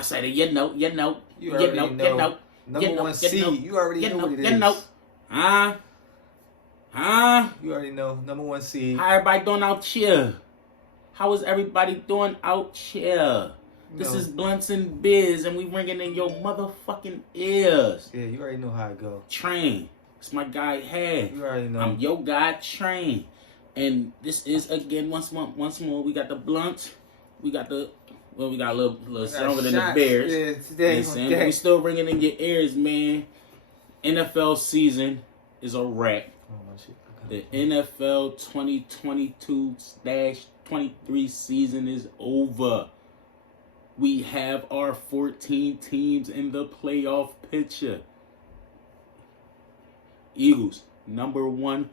I said, you know. Number one seed. You already know what it is. Huh? You already know. Number one seed. How everybody doing out here? How is everybody doing out here? This is Bluntz and Biz, and we ringing in your motherfucking ears. Yeah, you already know how it go. Train. It's my guy, Head. You already know. I'm your guy, Train. And this is, again, once more, we got the Bluntz. We got a little stronger than the Bears. Yeah, today. But we still ringing in your ears, man. NFL season is a wrap. Oh, my shit. The NFL 2022/23 season is over. We have our 14 teams in the playoff picture. Eagles, number 1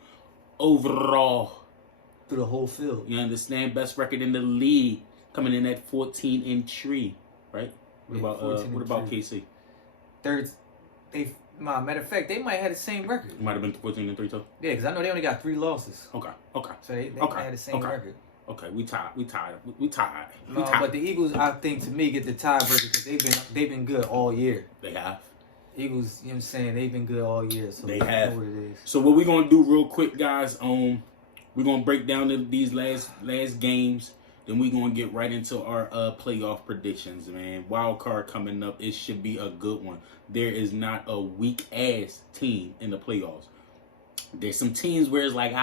overall. Through the whole field. You understand? Best record in the league. Coming in at 14-3, right? What about KC? Third. Matter of fact, they might have the same record. It might have been 14-3 too. Yeah, because I know they only got 3 losses. Okay. So they might have the same record. Okay, we tied. No, but the Eagles, I think, to me, get the tiebreaker because they've been good all year. They have. Eagles, you know what I'm saying? They've been good all year, so they have. Know what it is. So what we're gonna do real quick, guys? We're gonna break down these last games. Then we're gonna get right into our playoff predictions, man. Wild card coming up. It should be a good one. There is not a weak ass team in the playoffs. There's some teams where it's like,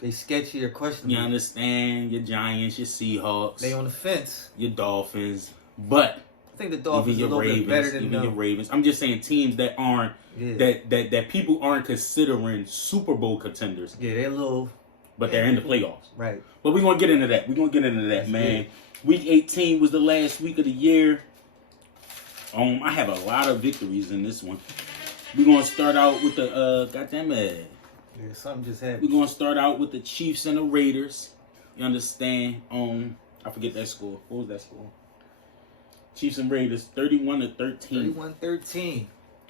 they sketchy or questionable. You understand? Your Giants, your Seahawks. They on the fence. Your Dolphins. But I think the Dolphins are a little bit better than them. Your Ravens. I'm just saying teams that aren't that people aren't considering Super Bowl contenders. Yeah, they're a little. But they're in the playoffs. Right. But we're going to get into that. Man. Week 18 was the last week of the year. I have a lot of victories in this one. We're going to start out with the, goddamn it. Yeah, something just happened. We're going to start out with the Chiefs and the Raiders. You understand? I forget that score. What was that score? Chiefs and Raiders, 31-13. 31-13.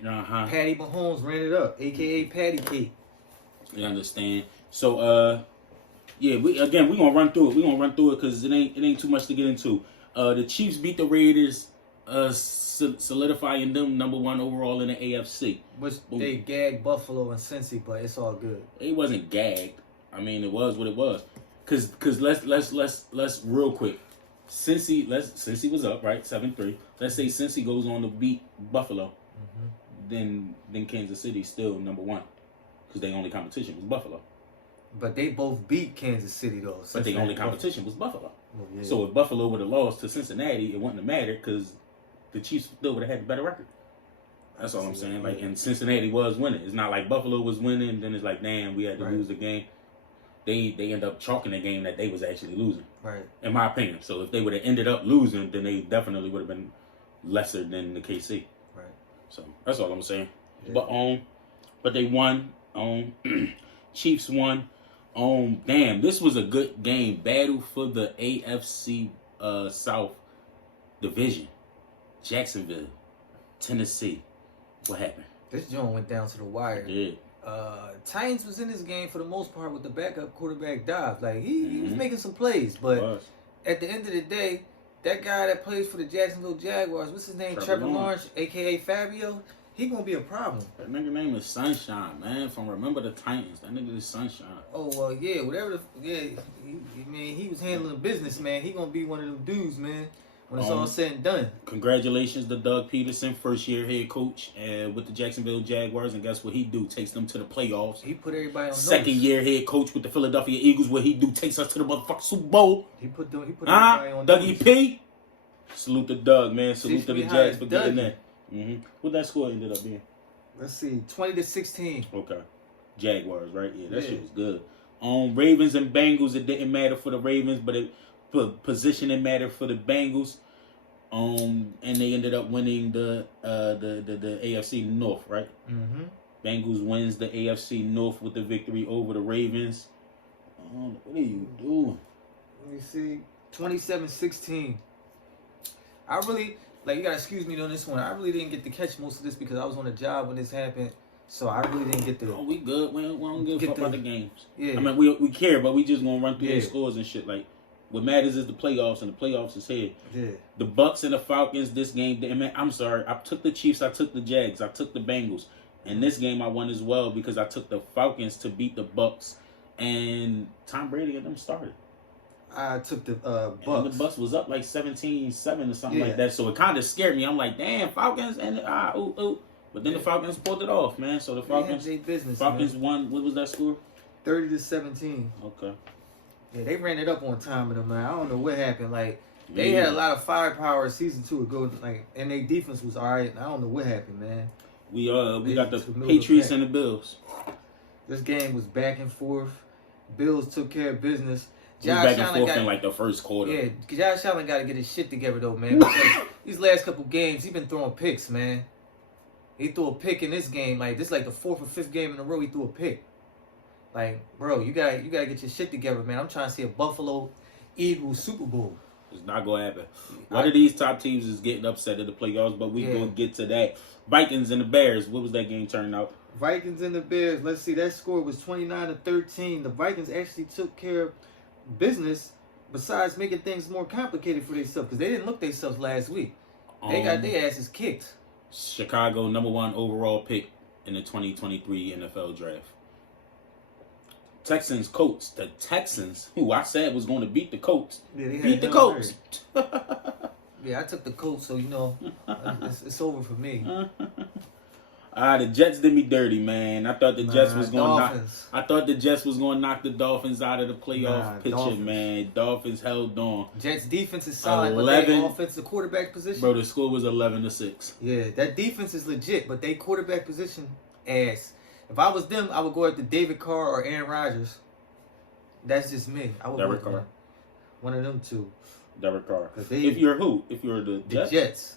Uh-huh. Patty Mahomes ran it up, a.k.a. Patty Cake. You understand? So, yeah, we're gonna run through it. We're gonna run through it because it ain't too much to get into. The Chiefs beat the Raiders, solidifying them number 1 overall in the AFC. Which they gagged Buffalo and Cincy, but it's all good. It wasn't gagged. I mean, it was what it was. Cause let's real quick. Cincy was up, right? 7-3. Let's say Cincy goes on to beat Buffalo. Then Kansas City's still number 1 because their only competition was Buffalo. But they both beat Kansas City, though. But the only competition was Buffalo. Well, yeah. So if Buffalo would have lost to Cincinnati, it wouldn't have mattered because the Chiefs still would have had the better record. That's all I'm saying. Like, and Cincinnati was winning. It's not like Buffalo was winning, then it's like, damn, we had to lose the game. They end up chalking the game that they was actually losing. Right. In my opinion. So if they would have ended up losing, then they definitely would have been lesser than the KC. Right. So that's all I'm saying. Yeah. But they won. Chiefs won. Damn, this was a good game. Battle for the AFC South Division. Jacksonville, Tennessee. What happened? This joint went down to the wire. It did. Titans was in this game for the most part with the backup quarterback dive. Like he was making some plays, but at the end of the day, that guy that plays for the Jacksonville Jaguars, what's his name? Trevor Lawrence, aka Fabio. He gonna be a problem. That nigga name is Sunshine, man. From Remember the Titans. That nigga is Sunshine. Oh well, yeah, whatever. He was handling business, man. He gonna be one of them dudes, man. When it's all said and done. Congratulations to Doug Peterson, first-year head coach with the Jacksonville Jaguars, and guess what he do? Takes them to the playoffs. He put everybody on notice. Second-year head coach with the Philadelphia Eagles. What he do? Takes us to the motherfucking Super Bowl. He put everybody on notice. Dougie P. Salute to Doug, man. Salute to the Jags for getting that. What that score ended up being? Let's see, 20-16. Okay, Jaguars, right? Yeah, that shit was good. Ravens and Bengals. It didn't matter for the Ravens, but positioning mattered for the Bengals. And they ended up winning the AFC North, right? Bengals wins the AFC North with the victory over the Ravens. What are you doing? Let me see, 27-16. I really. Like, you gotta excuse me on this one. I really didn't get to catch most of this because I was on a job when this happened. So I really didn't get to. Oh, we good. We don't give a fuck about the games. Yeah. I mean, we care, but we just gonna run through the scores and shit. Like, What matters is the playoffs, and the playoffs is here. Yeah. The Bucks and the Falcons, this game, I'm sorry, I took the Chiefs, I took the Jags, I took the Bengals. And this game I won as well because I took the Falcons to beat the Bucks, and Tom Brady and them started. I took the Bucks. And the Bucks was up like 17-7 or something like that. So it kind of scared me. I'm like, damn, Falcons and ooh. But then the Falcons pulled it off, man. So the Falcons, man. won. What was that score? 30-17. Okay. Yeah, they ran it up on time with them, man. I don't know what happened. Like they had a lot of firepower season 2 ago, like, and their defense was alright. I don't know what happened, man. We got the Patriots and the Bills. This game was back and forth. Bills took care of business. Josh Allen got in like the first quarter. Yeah, Josh Allen got to get his shit together though, man. Because these last couple games, he been throwing picks, man. He threw a pick in this game, like this, like the 4th or 5th game in a row he threw a pick. Like, bro, you gotta get your shit together, man. I'm trying to see a Buffalo Eagles Super Bowl. It's not gonna happen. One of these top teams is getting upset at the playoffs, but we gonna get to that. Vikings and the Bears. What was that game turning out? Vikings and the Bears. Let's see. That score was 29-13. The Vikings actually took care of business. Besides making things more complicated for themselves, because they didn't look themselves last week. They got their asses kicked. Chicago #1 overall pick in the 2023 NFL draft. Texans, Colts. The Texans, who I said was going to beat the Colts, beat the Colts. Yeah, I took the Colts, so you know, it's over for me. The Jets did me dirty, man. I thought the Jets was going to knock. I thought the Jets was going to knock the Dolphins out of the playoff picture, man. Dolphins held on. Jets defense is solid, but their offensive quarterback position. Bro, the score was 11-6. Yeah, that defense is legit, but they quarterback position ass. If I was them, I would go after David Carr or Aaron Rodgers. That's just me. I would Derek Carr. One of them two. Derek Carr. If you're who? If you're the Jets? The Jets.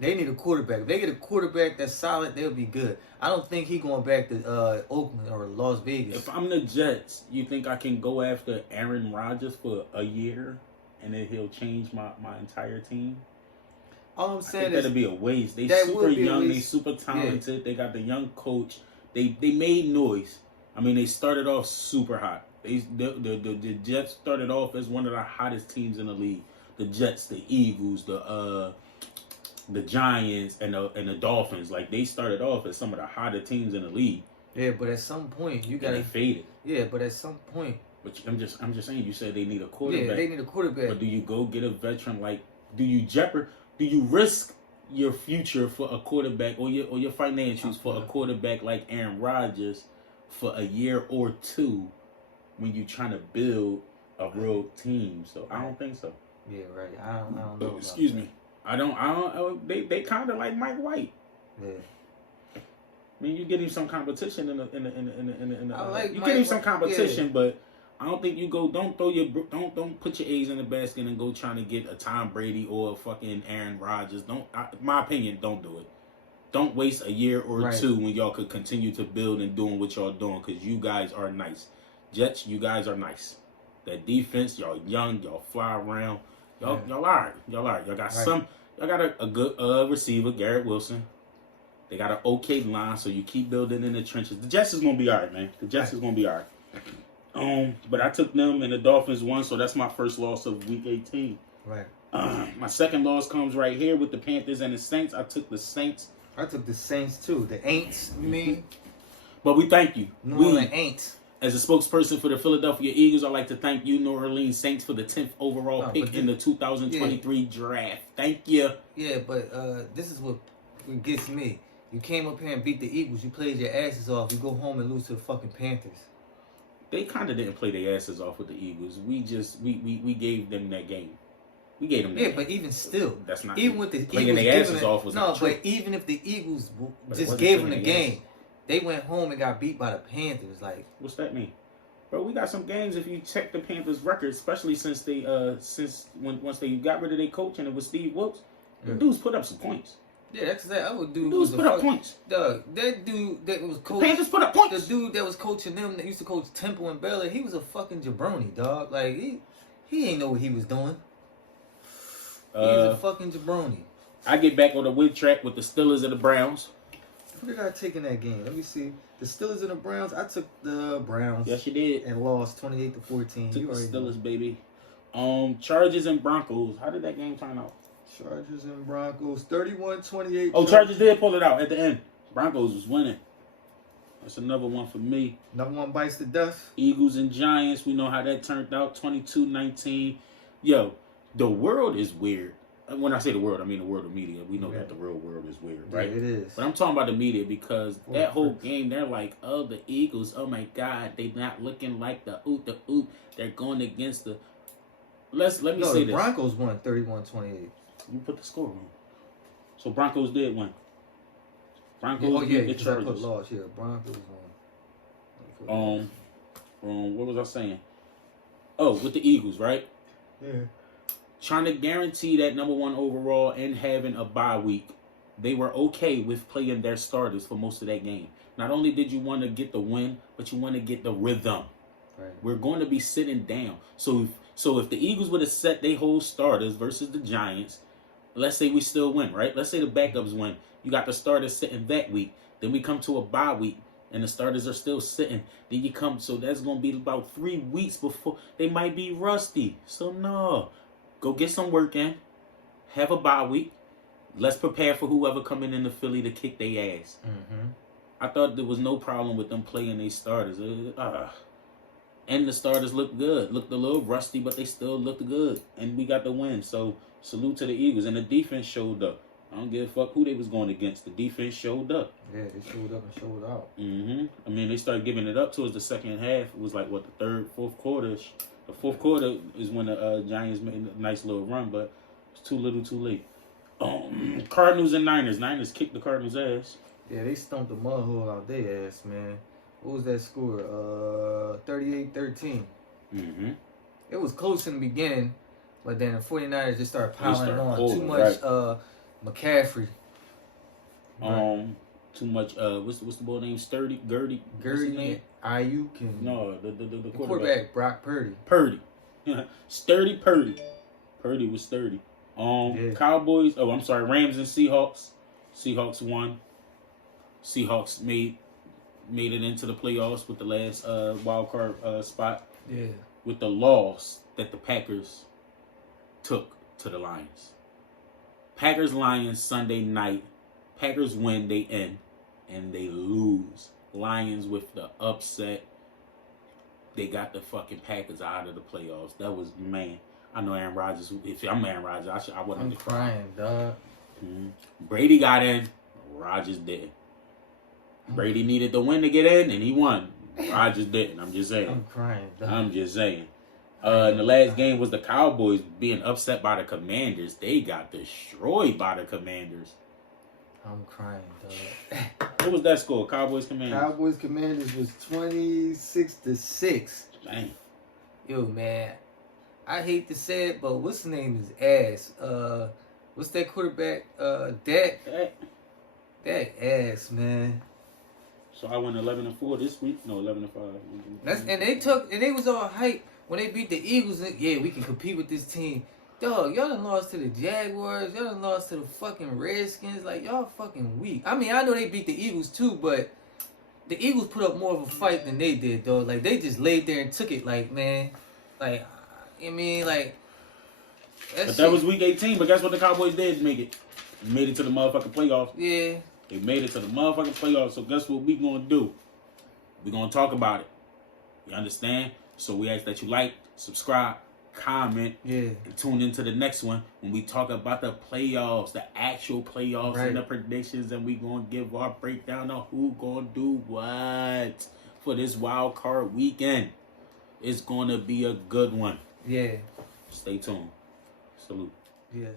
They need a quarterback. If they get a quarterback that's solid, they'll be good. I don't think he's going back to Oakland or Las Vegas. If I'm the Jets, you think I can go after Aaron Rodgers for a year and then he'll change my entire team? All I'm saying I think that'd be a waste. They super young. They super talented. Yeah. They got the young coach. They made noise. I mean, they started off super hot. The Jets started off as one of the hottest teams in the league. The Jets, the Eagles, the Giants, and the Dolphins. Like, they started off as some of the hotter teams in the league. Yeah, but at some point you gotta fade it. Yeah, but at some point. But I'm just saying. You said they need a quarterback. Yeah, they need a quarterback. But do you go get a veteran? Like, do you risk your future for a quarterback or your financials for a quarterback like Aaron Rodgers for a year or two when you're trying to build a real team? So I don't think so. Yeah, right. I don't know. Excuse me. I don't. They kind of like Mike White. Yeah. I mean, you get him some competition in the. I like you Mike get him some competition, yeah. But I don't think you go. Don't put your eggs in the basket and go trying to get a Tom Brady or a fucking Aaron Rodgers. My opinion, don't do it. Don't waste a year or two when y'all could continue to build and doing what y'all doing, because you guys are nice. Jets, you guys are nice. That defense, y'all young, y'all fly around. Y'all alright. Y'all got y'all got a good receiver, Garrett Wilson. They got an okay line, so you keep building in the trenches. The Jets is gonna be alright, man. The Jets is gonna be alright. But I took them and the Dolphins won, so that's my first loss of Week 18. Right. My second loss comes right here with the Panthers and the Saints. I took the Saints. I took the Saints too. The Aints, you mean? But we thank you. The Aints. As a spokesperson for the Philadelphia Eagles, I'd like to thank you, New Orleans Saints, for the 10th overall pick in the 2023 draft. Thank you. Yeah, but this is what gets me. You came up here and beat the Eagles. You played your asses off. You go home and lose to the fucking Panthers. They kind of didn't play their asses off with the Eagles. We gave them that game. We gave them that game. But even still. That's not even with the playing Eagles their asses off was no, not true. But even if the Eagles just gave them the game, they went home and got beat by the Panthers. Like, what's that mean? Bro, we got some games. If you check the Panthers' record, especially since they once they got rid of their coach and it was Steve Wilkes, the dudes put up some points. Yeah, that's exactly. I would do. Dudes put up points. That dude that was coach. The Panthers put up points. The dude that was coaching them, that used to coach Temple and Bella, he was a fucking jabroni, dog. Like he ain't know what he was doing. He was a fucking jabroni. I get back on the win track with the Steelers and the Browns. Who did I take in that game? Let me see. The Steelers and the Browns. I took the Browns. Yes, you did. And lost 28-14. Took You the already know. Steelers, baby. Chargers and Broncos. How did that game turn out? Chargers and Broncos. 31-28. Oh, Chargers did pull it out at the end. Broncos was winning. That's another one for me. Another one bites the dust. Eagles and Giants. We know how that turned out. 22-19. Yo, the world is weird. When I say the world, I mean the world of media. We know that the real world is weird, right? Yeah, it is. But I'm talking about the media because that whole game, they're like, oh, the Eagles, oh my God, they not looking like the oop. They're going against the. Let me say the this. Broncos won 31-28. You put the score on. So Broncos did win. Broncos beat the Chargers. I put loss. Yeah, Broncos won. What was I saying? Oh, with the Eagles, right? Yeah. Trying to guarantee that number one overall and having a bye week, they were okay with playing their starters for most of that game. Not only did you want to get the win, but you want to get the rhythm. Right. We're going to be sitting down. So if the Eagles would have set their whole starters versus the Giants, let's say we still win, right? Let's say the backups win. You got the starters sitting that week. Then we come to a bye week, and the starters are still sitting. Then you come, so that's going to be about 3 weeks before they might be rusty. So no. Go get some work in. Have a bye week. Let's prepare for whoever coming into Philly to kick their ass. Mm-hmm. I thought there was no problem with them playing their starters. And the starters looked good. Looked a little rusty, but they still looked good. And we got the win. So salute to the Eagles. And the defense showed up. I don't give a fuck who they was going against. The defense showed up. Yeah, they showed up and showed out. Mm-hmm. I mean, they started giving it up towards the second half. It was like, what, the third, fourth quarter. The fourth quarter is when the Giants made a nice little run, but it's too little too late. Cardinals and Niners. Niners kicked the Cardinals' ass. Yeah, they stumped the mud hole out their ass, man. What was that score? 38-13. Mm-hmm. It was close in the beginning, but then the 49ers just started piling on. Holding, too much McCaffrey. Too much, what's the boy name? Gertie, Ayuk, and no, the quarterback, Brock Purdy. Sturdy Purdy. Purdy was sturdy. Cowboys, Rams and Seahawks. Seahawks won. Seahawks made it into the playoffs with the last wild card spot. Yeah. With the loss that the Packers took to the Lions. Packers-Lions Sunday night. Packers win, they end, and they lose. Lions with the upset. They got the fucking Packers out of the playoffs. That was, man. I know Aaron Rodgers. If I'm Aaron Rodgers, I wouldn't. I'm crying, dog. Mm-hmm. Brady got in. Rodgers didn't. Brady needed the win to get in, and he won. Rodgers didn't. I'm just saying. I'm crying, dog. I'm just saying. And the last game was the Cowboys being upset by the Commanders. They got destroyed by the Commanders. I'm crying, dog. What was that score? Cowboys-Commanders? Cowboys-Commanders was 26-6. Dang. Yo, man. I hate to say it, but what's his name is ass. What's that quarterback? Dak. Dak ass, man. So I went 11-4 this week. No, 11-5. And they was all hype when they beat the Eagles. Yeah, we can compete with this team. Dog, y'all done lost to the Jaguars. Y'all done lost to the fucking Redskins. Like, y'all fucking weak. I mean, I know they beat the Eagles too, but the Eagles put up more of a fight than they did, dog. Like, they just laid there and took it. Like, man, like, I mean, like. That was week 18, but guess what the Cowboys did make it? They made it to the motherfucking playoffs. Yeah. They made it to the motherfucking playoffs, so guess what we gonna do? We gonna talk about it. You understand? So we ask that you like, subscribe, comment, and tune into the next one when we talk about the playoffs, the actual playoffs and the predictions, and we gonna give our breakdown of who gonna do what for this wild card weekend. It's gonna be a good one. Yeah. Stay tuned. Salute. Yes.